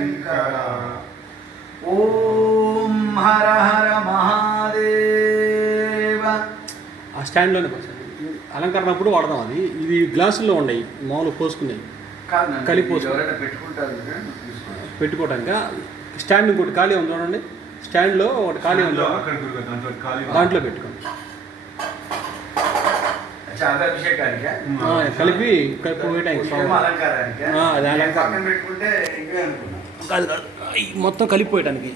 శంకర. ఓం హర హర మహాదేవ. ఆ స్టాండ్లోనే అలంకరణప్పుడు వాడదాం. అది ఇది గ్లాసుల్లో ఉన్నాయి మామూలు పోసుకునేవి కలిపి పెట్టుకోవటానికి. స్టాండ్ ఇంకోటి ఖాళీ ఉంది చూడండి, స్టాండ్లో ఒకటి ఖాళీ ఉంది, దాంట్లో పెట్టుకోండి. కలిపి పోయటానికి అది అలంకరణ కాదు కాదు, మొత్తం కలిపిపోయటానికి.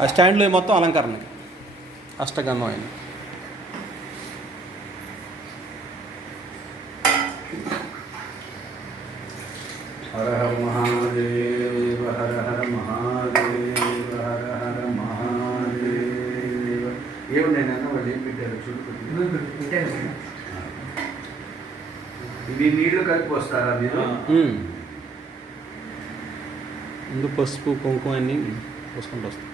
ఆ స్టాండ్లో మొత్తం అలంకరణకి అష్టగంధం అయిన. హర హర మహాదేవ హర హర మహాదేవ హర హర మహాదేవ. ఏమున్నాయన్నా వాళ్ళు ఏం పెట్టారు చూడుకుంటు. ఇవి నీళ్లు కలిపి వస్తారా మీరు? ముందు పసుపు కుంకుమ అన్నీ పోసుకుంటూ వస్తాం.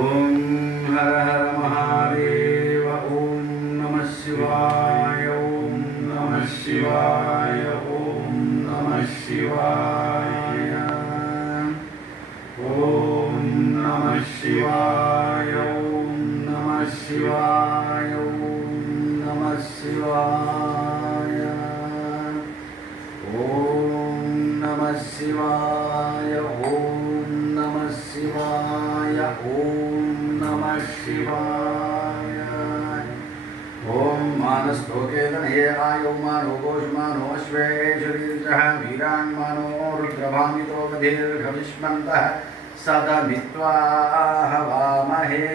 ఓం హర హర మహాదేవ. ఓం నమః శివాయ. ఓం నమః శివాయ. ఓం నమః శివాయ. ఓం నమః శివాయ. ఓం నమః శివాయ. ఓం నమః శివాయ. ఓం నమః శివాయ. ఓం నమః శివాయ. ఓం నమః శివాయ. ఓం మానస్తోకేతనయే ఆయో మానో గోష్మానో అశ్వేషురీర్జః వీరాన్మానో రుద్రభామితో దీర్ఘవిష్మంతః సదమిత్వా హవామహే.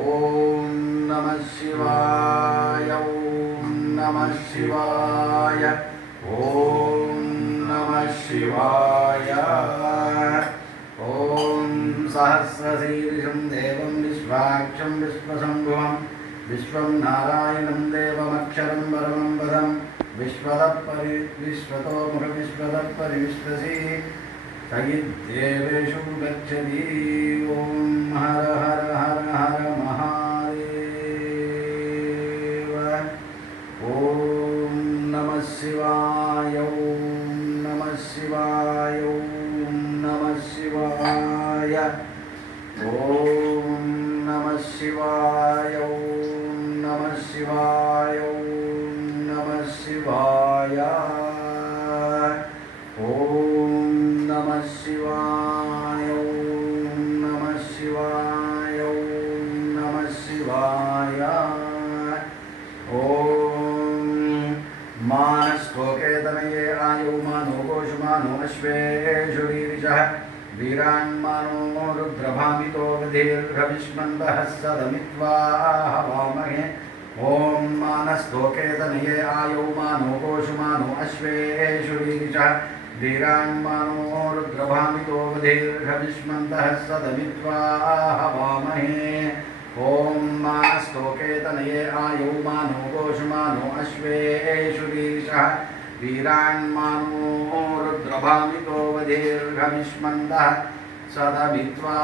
ఓం నమః శివాయ. ఓం నమః శివాయ. ఓం నమః శివాయ. ఓం సహస్రశీర్షం దేవం విశ్వాక్షం విశ్వశంభువం విశ్వం నారాయణం దేవమక్షరం పరమం పదం విశ్వతో ముఖ విశ్వతపరి విశ్వసి సయిద్దేవేషు గచ్చతి. ఓం హర హర హర హర మహాదేవ. ఓం నమః శివాయ. ఓం నమః శివాయ. ఓం నమః శివాయ. ఓం నమః శివాయ. ఓం నమః శివాయ. ఓం నమః శివాయ. ఓం నమః శివాయ. ఓం నమః శివాయ. ఓం నమః శివాయ. ఓం మానస్తోకేతనయే ఆయో మానో గోషుమానో అశ్వేషురీర్జః వీరాన్మానో రుద్రభామితో దీర్ఘవిష్మంతః సదమిత్వా హవామహే. ఓం మానస్తోకేతనయే ఆయో మానో గోషుమానో అశ్వేషురీర్జః వీరాన్మానో రుద్రభామితో దీర్ఘవిష్మంతః సదమిత్వా హవామహే. ఓం మానస్తోకేతనయే ఆయో మానో గోషుమానో అశ్వేషురీర్జః వీరాన్మానో రుద్రభామితో దీర్ఘవిష్మంతః సదమిత్వా